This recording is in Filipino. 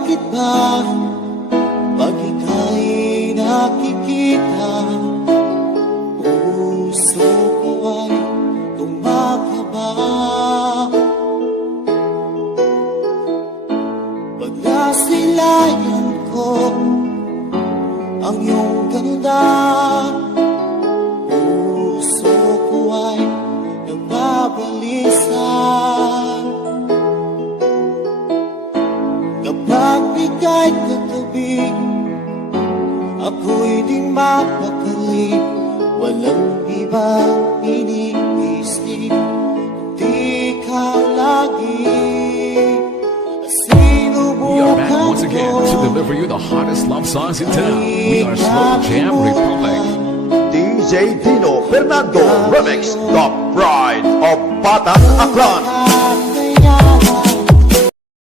bakit ba pag ika'y nakikita, puso ko ay kumakaba? Pag nasilayan ko ang iyong ganda, puso ko ay nagbabalisa. Kapag ika'y katabi, ako'y di mapakali. Walang ibang iniisip, kundi ka lagi. We are back once again to deliver you the hottest love songs in town. We are Slow Jam Republic. DJ Dino Fernando Remix, the Pride of Batang Aklan.